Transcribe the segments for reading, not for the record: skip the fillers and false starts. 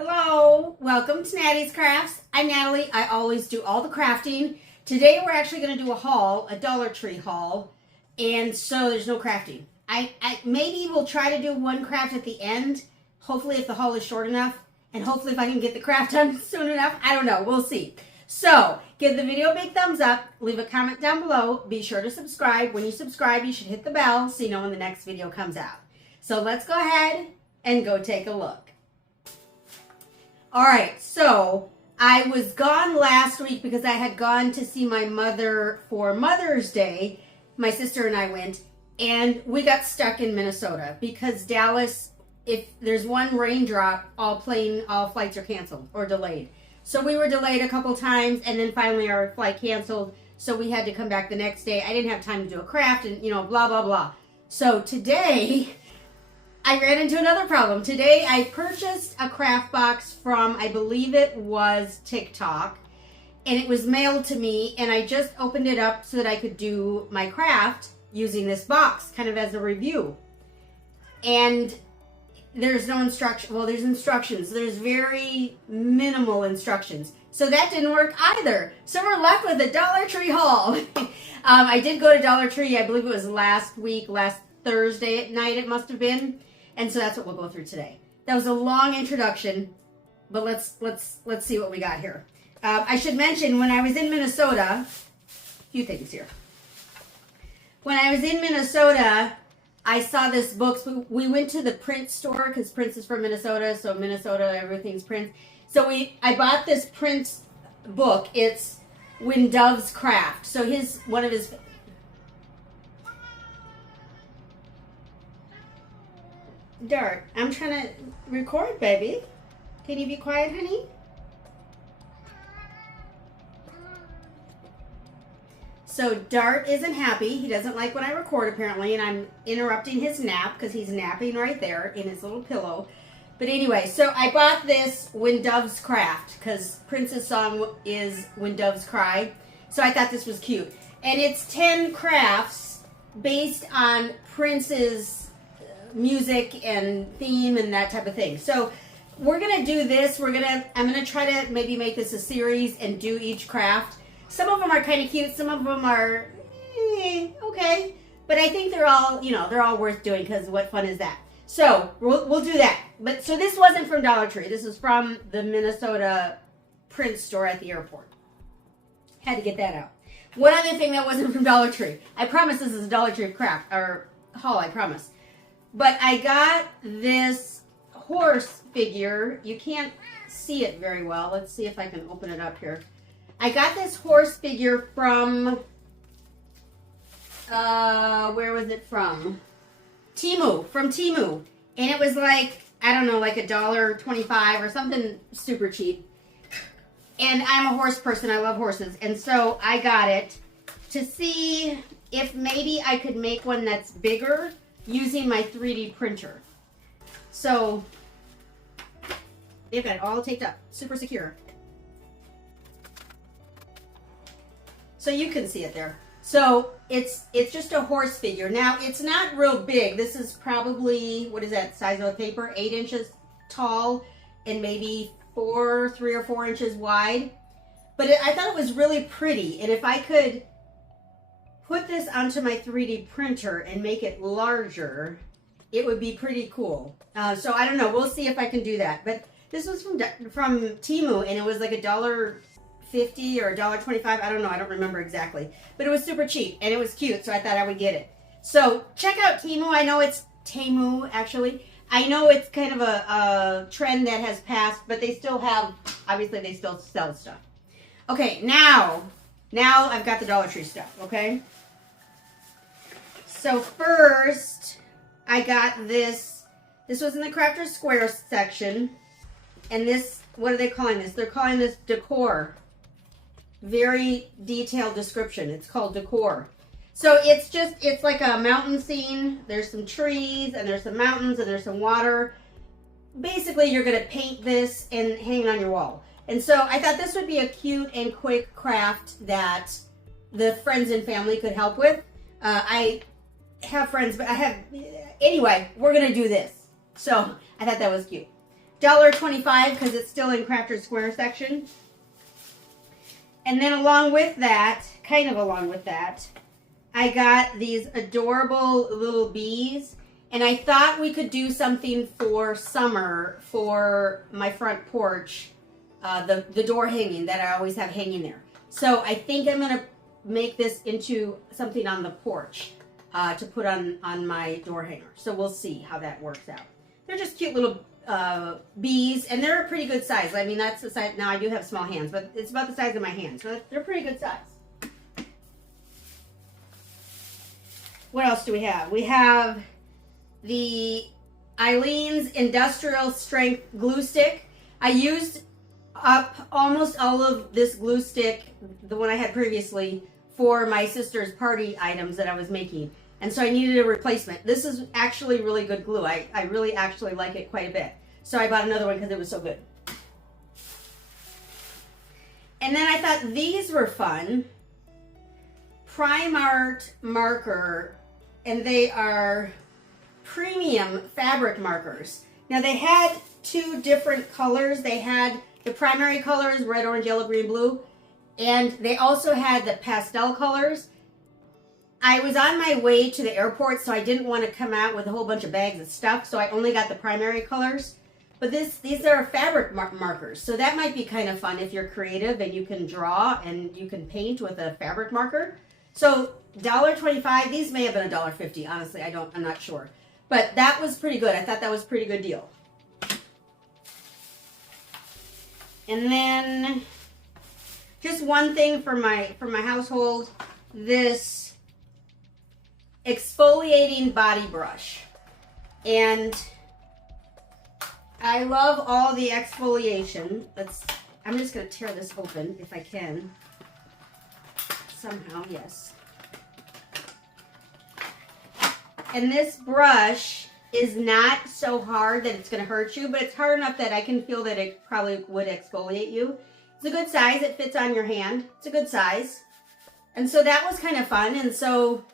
Hello, welcome to Nattys Crafts. I'm Natalie. I always do all the crafting. Today we're actually going to do a haul, a Dollar Tree haul, and so there's no crafting. I maybe we'll try to do one craft at the end, hopefully if the haul is short enough, and hopefully if I can get the craft done soon enough. I don't know, we'll see. So, give the video a big thumbs up, leave a comment down below, be sure to subscribe. When you subscribe, you should hit the bell so you know when the next video comes out. So let's go ahead and go take a look. All right, so I was gone last week because I had gone to see my mother for Mother's Day. My sister and I went, and we got stuck in Minnesota because Dallas, if there's one raindrop, all flights are canceled or delayed. So we were delayed a couple times, and then finally our flight canceled, so we had to come back the next day. I didn't have time to do a craft and, blah, blah, blah. So today, I ran into another problem. Today, I purchased a craft box from, I believe it was TikTok, and it was mailed to me, and I just opened it up so that I could do my craft using this box, kind of as a review. And there's no instruction. Well, there's instructions. There's very minimal instructions. So that didn't work either. So we're left with a Dollar Tree haul. I did go to Dollar Tree, I believe it was last Thursday at night it must have been. And so that's what we'll go through today. That was a long introduction, but let's see what we got here. I should mention, when I was in Minnesota, a few things here. When I was in Minnesota, I saw this book. We went to the Prince store because Prince is from Minnesota, so Minnesota, everything's Prince. So I bought this Prince book. It's When Doves Craft. So one of his... Dart, I'm trying to record, baby. Can you be quiet, honey? So Dart isn't happy. He doesn't like when I record, apparently, and I'm interrupting his nap because he's napping right there in his little pillow. But anyway, so I bought this When Doves Craft because Prince's song is When Doves Cry. So I thought this was cute. And it's 10 crafts based on Prince's music and theme and that type of thing. So we're gonna do this. I'm gonna try to maybe make this a series and do each craft. Some of them are kind of cute. Some of them are okay, but I think they're all worth doing because what fun is that? So we'll do that. But so this wasn't from Dollar Tree. This is from the Minnesota Prince store at the airport. Had to get that out. One other thing that wasn't from Dollar Tree. I promise this is a Dollar Tree craft or haul. I promise. But I got this horse figure. You can't see it very well. Let's see if I can open it up here. I got this horse figure from, where was it from? From Temu. And it was like, I don't know, like $1.25 or something super cheap. And I'm a horse person. I love horses. And so I got it to see if maybe I could make one that's bigger using my 3D printer. So they've got it all taped up, super secure. So you can see it there. So it's just a horse figure. Now it's not real big. This is probably, what is that size of a paper? 8 inches tall and maybe 3 or 4 inches wide. But I thought it was really pretty. And if I could put this onto my 3D printer and make it larger, it would be pretty cool. So I don't know. We'll see if I can do that. But this was from Temu, and it was like $1.50 or $1.25. I don't know. I don't remember exactly. But it was super cheap, and it was cute, so I thought I would get it. So check out Temu. I know it's Temu, actually. I know it's kind of a trend that has passed, but they still have, obviously they still sell stuff. Okay, now I've got the Dollar Tree stuff, okay? So first, I got this. This was in the Crafter's Square section. And this, what are they calling this? They're calling this decor. Very detailed description. It's called decor. So it's like a mountain scene. There's some trees, and there's some mountains, and there's some water. Basically, you're going to paint this and hang it on your wall. And so I thought this would be a cute and quick craft that the friends and family could help with. I have friends, but anyway, we're going to do this. So I thought that was cute. $1.25 because it's still in Crafter's Square section. And then along with that, kind of along with that, I got these adorable little bees. And I thought we could do something for summer for my front porch, the door hanging that I always have hanging there. So I think I'm going to make this into something on the porch to put on my door hanger. So we'll see how that works out. They're just cute little bees, and they're a pretty good size. I mean, that's the size. Now I do have small hands, but it's about the size of my hand. So they're pretty good size. What else do we have? We have the Eileen's Industrial Strength Glue Stick. I used up almost all of this glue stick, the one I had previously, for my sister's party items that I was making. And so I needed a replacement. This is actually really good glue. I really actually like it quite a bit. So I bought another one because it was so good. And then I thought these were fun. Prime Art marker, and they are premium fabric markers. Now they had two different colors. They had the primary colors, red, orange, yellow, green, blue, and they also had the pastel colors. I was on my way to the airport, so I didn't want to come out with a whole bunch of bags of stuff, so I only got the primary colors. But these are fabric markers, so that might be kind of fun if you're creative and you can draw and you can paint with a fabric marker. So $1.25, these may have been $1.50, honestly, I'm not sure. But that was pretty good. I thought that was a pretty good deal. And then just one thing for my household, this exfoliating body brush. And I love all the exfoliation. I'm just going to tear this open if I can. Somehow, yes. And this brush is not so hard that it's going to hurt you, but it's hard enough that I can feel that it probably would exfoliate you. It's a good size. It fits on your hand. It's a good size. And so that was kind of fun. And so,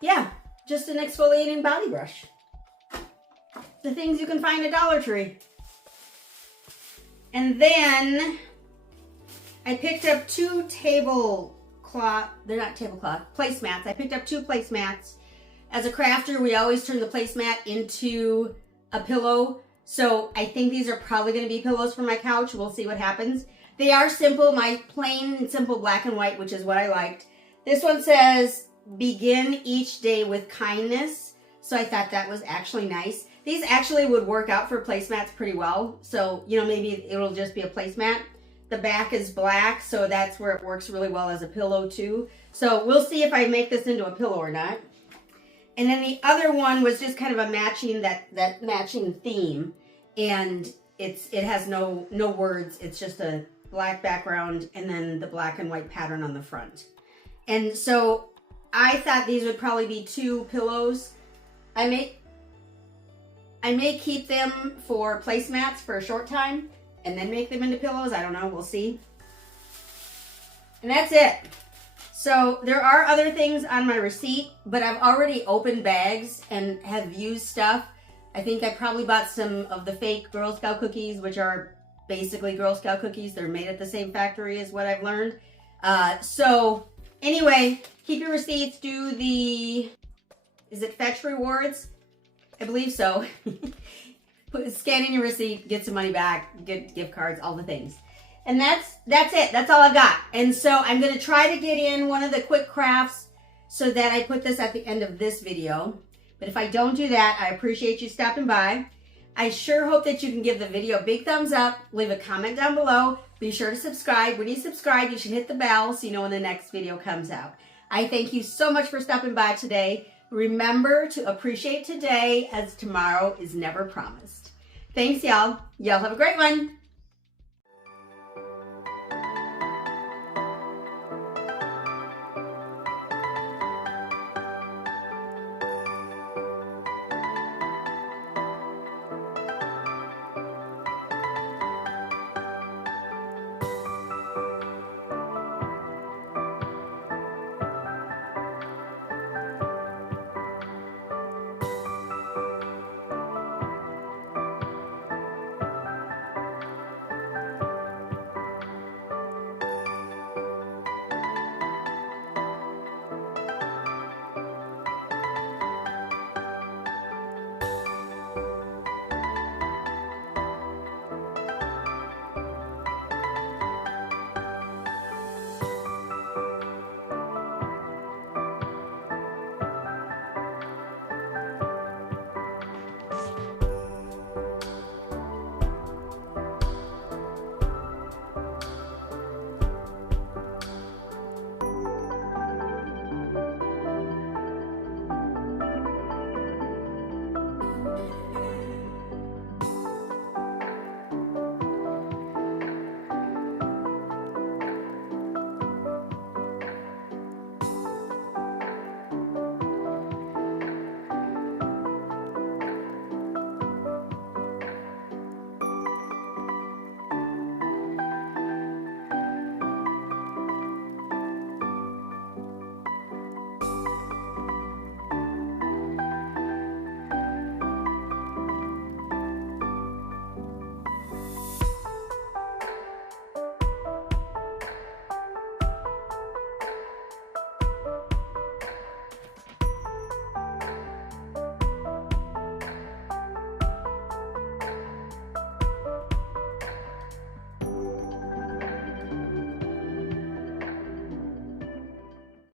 yeah, just an exfoliating body brush. The things you can find at Dollar Tree. And then I picked up two placemats. I picked up two placemats. As a crafter, we always turn the placemat into a pillow. So I think these are probably going to be pillows for my couch. We'll see what happens. They are simple, my plain and simple black and white, which is what I liked. This one says, begin each day with kindness. So I thought that was actually nice. These actually would work out for placemats pretty well. So, you know, maybe it'll just be a placemat. The back is black, so that's where it works really well as a pillow too. So we'll see if I make this into a pillow or not. And then the other one was just kind of a matching, that matching theme. And it has no words. It's just a black background and then the black and white pattern on the front. And so I thought these would probably be two pillows. I may keep them for placemats for a short time and then make them into pillows. I don't know. We'll see. And that's it. So there are other things on my receipt, but I've already opened bags and have used stuff. I think I probably bought some of the fake Girl Scout cookies, which are basically Girl Scout cookies. They're made at the same factory as what I've learned. So anyway, keep your receipts. Do the, is it Fetch Rewards? I believe so. Scan in your receipt, get some money back, get gift cards, all the things. And that's it. That's all I've got. And so I'm going to try to get in one of the quick crafts so that I put this at the end of this video. But if I don't do that, I appreciate you stopping by. I sure hope that you can give the video a big thumbs up. Leave a comment down below. Be sure to subscribe. When you subscribe, you should hit the bell so you know when the next video comes out. I thank you so much for stopping by today. Remember to appreciate today, as tomorrow is never promised. Thanks, y'all. Y'all have a great one.